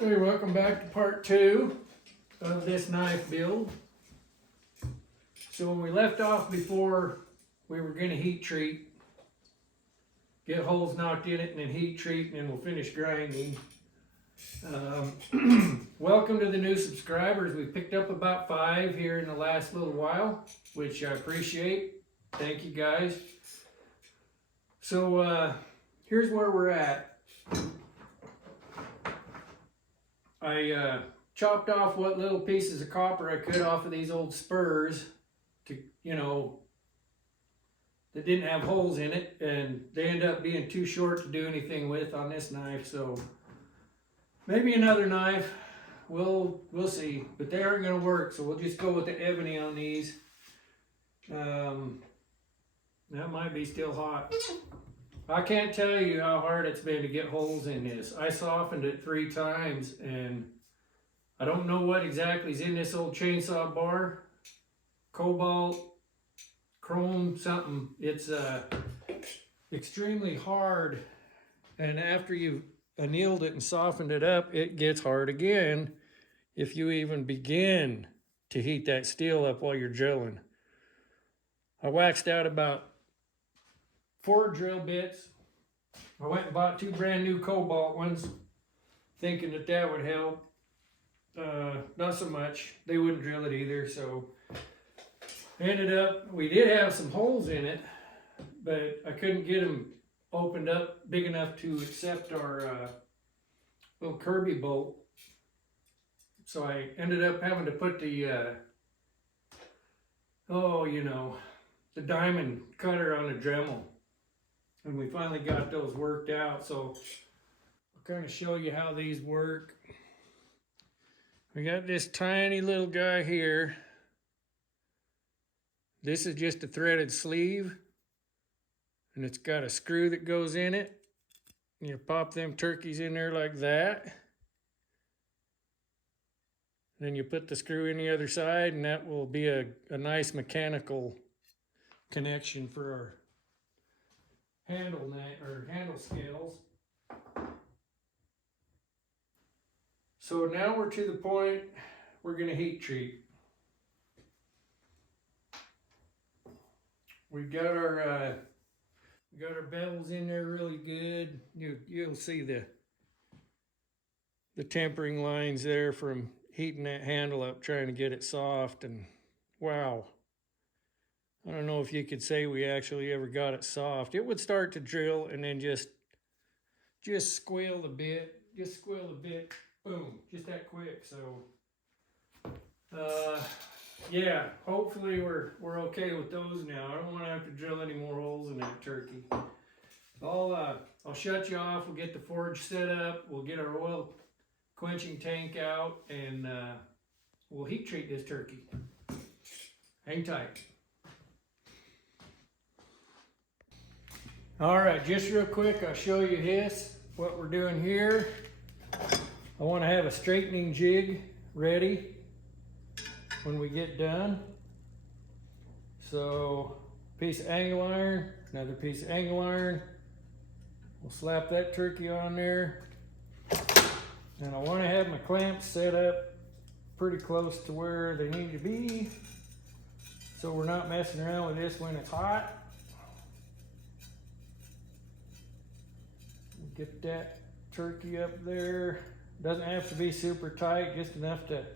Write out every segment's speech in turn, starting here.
Hey, welcome back to part 2 of this knife build. So when we left off before, we were going to heat treat, get holes knocked in it and then heat treat, and then we'll finish grinding. Welcome to the new subscribers. We picked up about 5 here in the last little while, which I appreciate. Thank you guys. So here's where we're at. I chopped off what little pieces of copper I could off of these old spurs to, that didn't have holes in it, and they end up being too short to do anything with on this knife. So maybe another knife, we'll see, but they aren't going to work, so we'll just go with the ebony on these. That might be still hot. I can't tell you how hard it's been to get holes in this. I softened it 3 times, and I don't know what exactly is in this old chainsaw bar. Cobalt, chrome, something. It's extremely hard, and after you've annealed it and softened it up, it gets hard again if you even begin to heat that steel up while you're drilling. I waxed out about 4 drill bits. I went and bought 2 brand new cobalt ones, thinking that that would help. Not so much. They wouldn't drill it either, so ended up, we did have some holes in it, but I couldn't get them opened up big enough to accept our little Kirby bolt. So I ended up having to put the the diamond cutter on a Dremel. And we finally got those worked out, so I'll kind of show you how these work. We got this tiny little guy here. This is just a threaded sleeve, and it's got a screw that goes in it. You pop them turkeys in there like that. Then you put the screw in the other side, and that will be a nice mechanical connection for our handle scales. So now we're to the point we're going to heat treat. We've got our bevels in there really good. You'll see the tempering lines there from heating that handle up, trying to get it soft, and wow. I don't know if you could say we actually ever got it soft. It would start to drill and then just squeal a bit, boom, just that quick. So, yeah, hopefully we're okay with those now. I don't want to have to drill any more holes in that turkey. I'll shut you off. We'll get the forge set up. We'll get our oil quenching tank out, and we'll heat treat this turkey. Hang tight. All right, just real quick, I'll show you what we're doing here. I want to have a straightening jig ready when we get done. So, piece of angle iron, another piece of angle iron. We'll slap that turkey on there. And I want to have my clamps set up pretty close to where they need to be, so we're not messing around with this when it's hot. Get that turkey up there. Doesn't have to be super tight, just enough to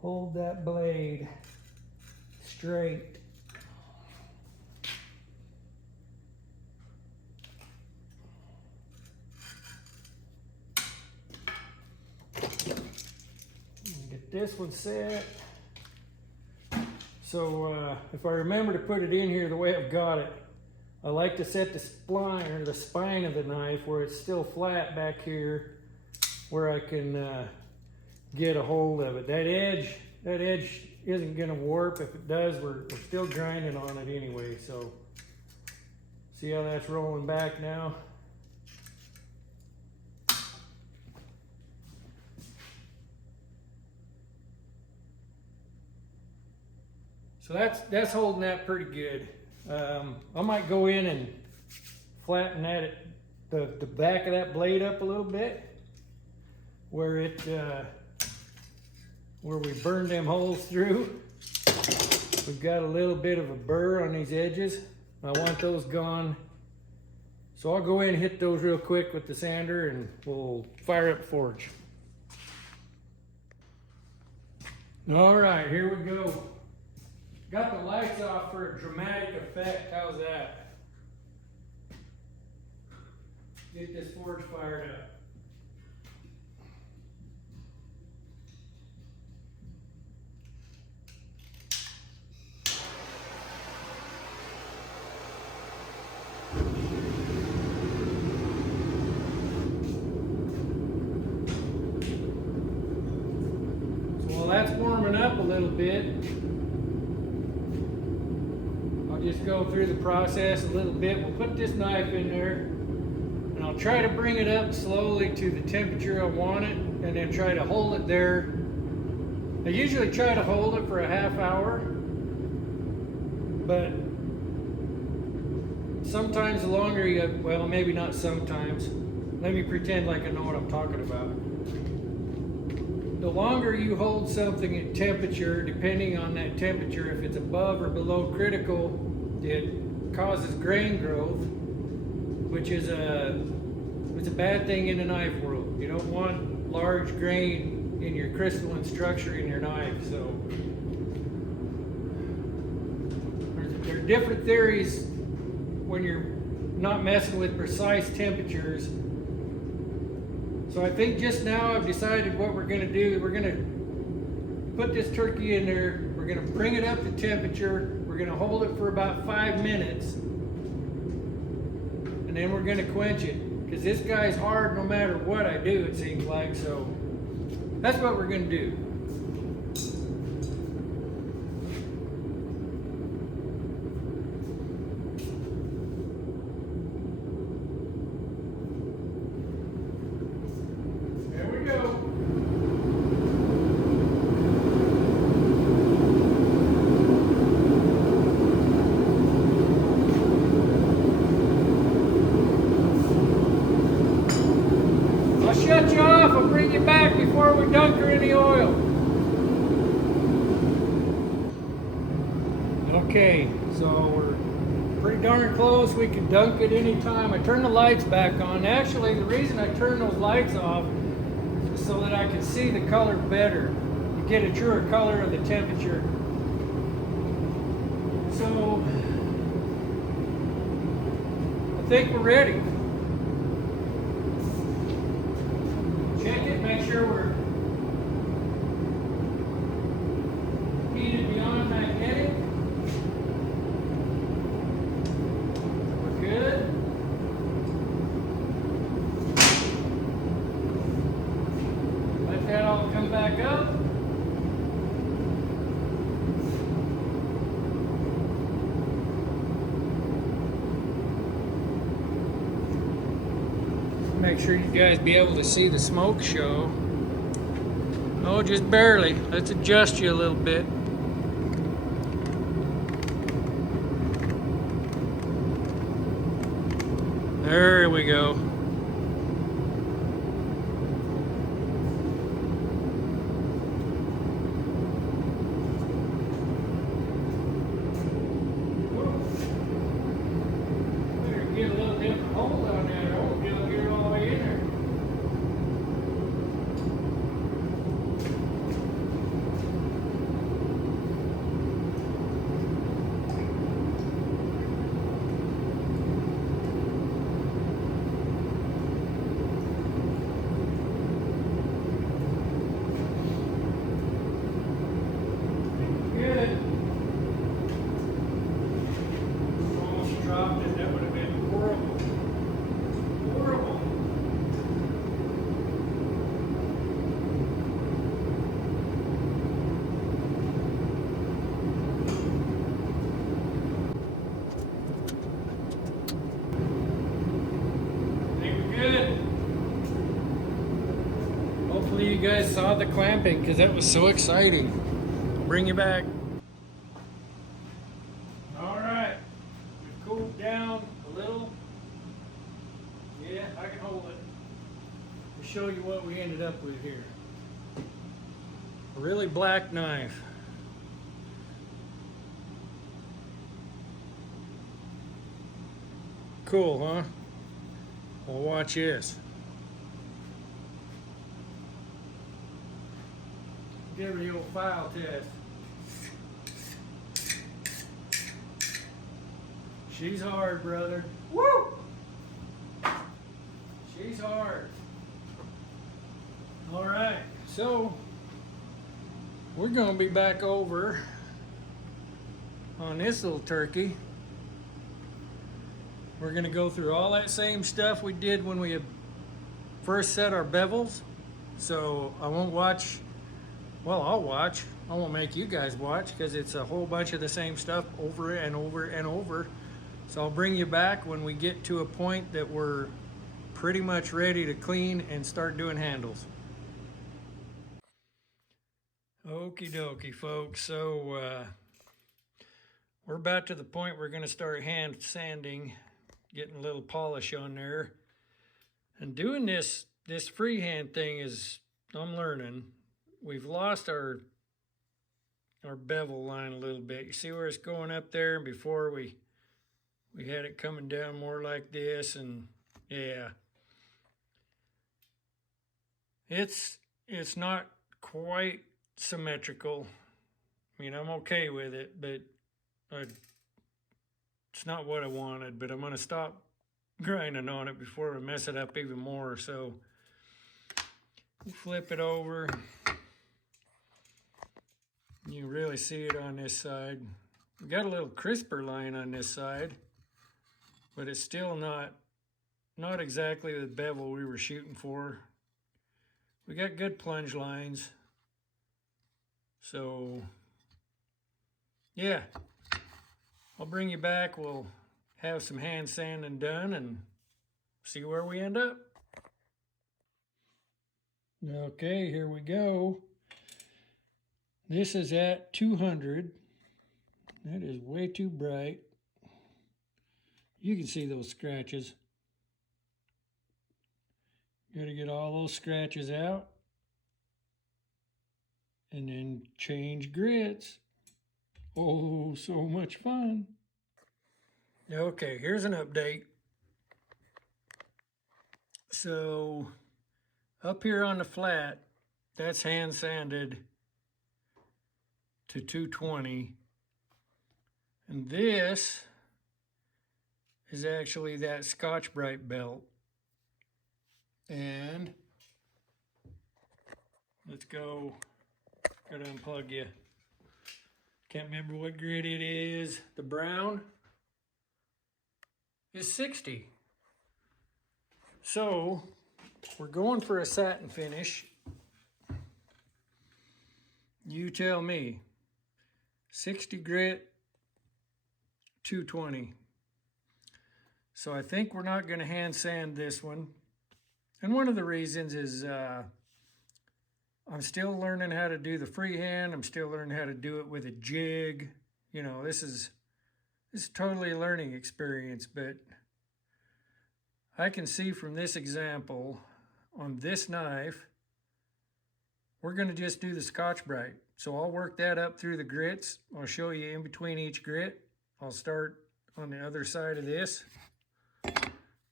hold that blade straight. Get this one set. So if I remember to put it in here the way I've got it, I like to set the spline or the spine of the knife where it's still flat back here, where I can get a hold of it. That edge isn't going to warp. If it does, we're still grinding on it anyway. So see how that's rolling back now? So that's holding that pretty good. I might go in and flatten the back of that blade up a little bit. where where we burned them holes through. We've got a little bit of a burr on these edges. I want those gone. So I'll go in and hit those real quick with the sander and we'll fire up the forge. All right, here we go. Got the lights off for a dramatic effect. How's that? Get this forge fired up. Well, that's warming up a little bit. I'll just go through the process a little bit. We'll put this knife in there and I'll try to bring it up slowly to the temperature I want it and then try to hold it there. I usually try to hold it for a half hour, but sometimes the longer you, well, maybe not sometimes. Let me pretend like I know what I'm talking about. The longer you hold something at temperature, depending on that temperature, if it's above or below critical, it causes grain growth, which is it's a bad thing in the knife world. You don't want large grain in your crystalline structure in your knife. So there are different theories when you're not messing with precise temperatures. So I think just now I've decided what we're going to do. We're going to put this turkey in there. We're going to bring it up to temperature. We're going to hold it for about 5 minutes. And then we're going to quench it. Because this guy's hard no matter what I do, it seems like. So that's what we're going to do. Shut you off, I'll bring you back before we dunk her in the oil. Okay, so we're pretty darn close. We can dunk it anytime. I turn the lights back on. Actually, the reason I turn those lights off is so that I can see the color better. You get a truer color of the temperature. So, I think we're ready. Check it, make sure we're heated beyond magnetic. We're good. Let that all come back up. Make sure you guys be able to see the smoke show. Oh, just barely. Let's adjust you a little bit. There we go. Better get a little different hold on that. I won't be able to get it all the way in there. Good. Almost dropped it. That would have been horrible. Horrible. I think we're good. Hopefully you guys saw the clamping because that was so exciting. I'll bring you back. All right, we've cooled down a little. Yeah, I can hold it. We show you what we ended up with here. A really black knife. Cool, huh? Well, watch this. Give her the old file test. She's hard, brother. Woo! She's hard. All right, so we're gonna be back over on this little turkey. We're gonna go through all that same stuff we did when we had first set our bevels. So I won't watch, well, I'll watch. I won't make you guys watch because it's a whole bunch of the same stuff over and over and over. So I'll bring you back when we get to a point that we're pretty much ready to clean and start doing handles. Okie dokie, folks. So we're about to the point we're going to start hand sanding, getting a little polish on there. And doing this freehand thing is, I'm learning. We've lost our bevel line a little bit. You see where it's going up there? And before we had it coming down more like this, and yeah. It's not quite symmetrical. I mean, I'm okay with it, but it's not what I wanted. But I'm going to stop grinding on it before we mess it up even more. So flip it over. You can really see it on this side. We got a little crisper line on this side, but it's still not exactly the bevel we were shooting for. We got good plunge lines. So yeah, I'll bring you back. We'll have some hand sanding done and see where we end up. Okay, here we go. This is at 200. That is way too bright. You can see those scratches. Got to get all those scratches out and then change grits. Oh, so much fun. Okay, here's an update. So up here on the flat, that's hand sanded to 220. And this is actually that Scotch-Brite belt. And let's go. Gotta unplug you. Can't remember what grit it is. The brown is 60. So we're going for a satin finish. You tell me. 60 grit, 220. So I think we're not going to hand sand this one. And one of the reasons is I'm still learning how to do the freehand. I'm still learning how to do it with a jig. You know, this is totally a learning experience, but I can see from this example on this knife, we're going to just do the Scotch-Brite. So I'll work that up through the grits. I'll show you in between each grit. I'll start on the other side of this,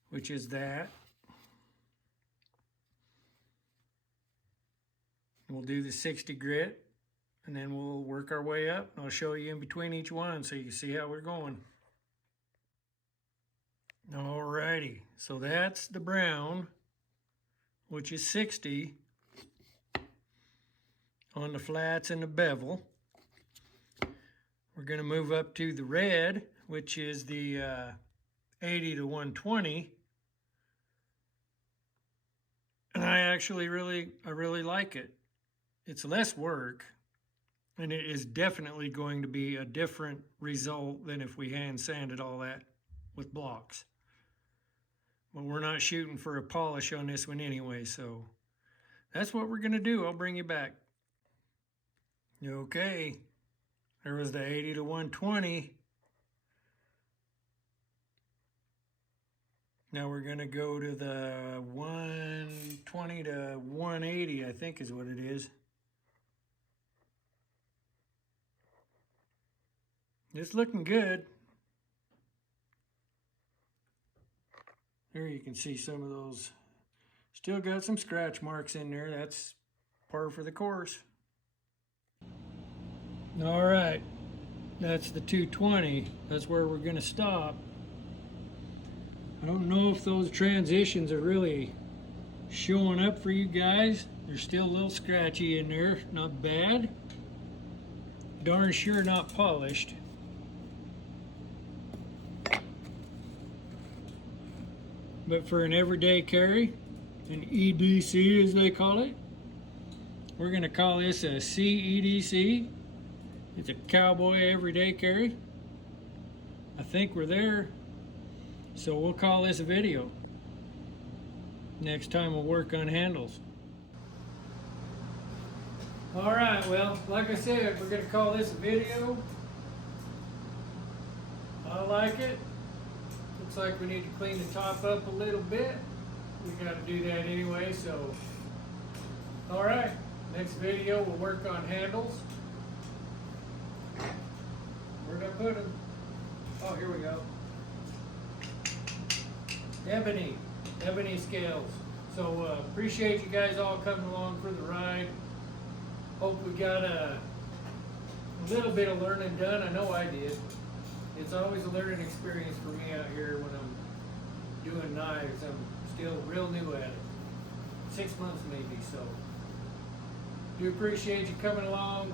which is that. We'll do the 60 grit, and then we'll work our way up. And I'll show you in between each one so you can see how we're going. Alrighty, so that's the brown, which is 60 on the flats and the bevel. We're going to move up to the red, which is the 80 to 120. And I really like it. It's less work, and it is definitely going to be a different result than if we hand sanded all that with blocks. But we're not shooting for a polish on this one anyway, so that's what we're going to do. I'll bring you back. Okay, there was the 80 to 120. Now we're going to go to the 120 to 180, I think is what it is. It's looking good. There you can see some of those. Still got some scratch marks in there. That's par for the course. All right, that's the 220. That's where we're going to stop. I don't know if those transitions are really showing up for you guys. They're still a little scratchy in there. Not bad. Darn sure not polished. But for an everyday carry, an EDC as they call it, we're going to call this a CEDC. It's a cowboy everyday carry. I think we're there. So we'll call this a video. Next time we'll work on handles. All right, well, like I said, we're going to call this a video. I like it. Looks like we need to clean the top up a little bit. We got to do that anyway, so. All right, next video we'll work on handles. Where'd I put them? Oh, here we go. Ebony scales. So appreciate you guys all coming along for the ride. Hope we got a little bit of learning done. I know I did. It's always a learning experience for me out here when I'm doing knives. I'm still real new at it. 6 months maybe, so. Do appreciate you coming along.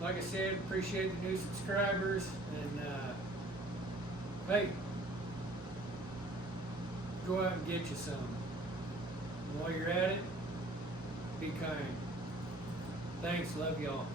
Like I said, appreciate the new subscribers. And hey, go out and get you some. And while you're at it, be kind. Thanks, love y'all.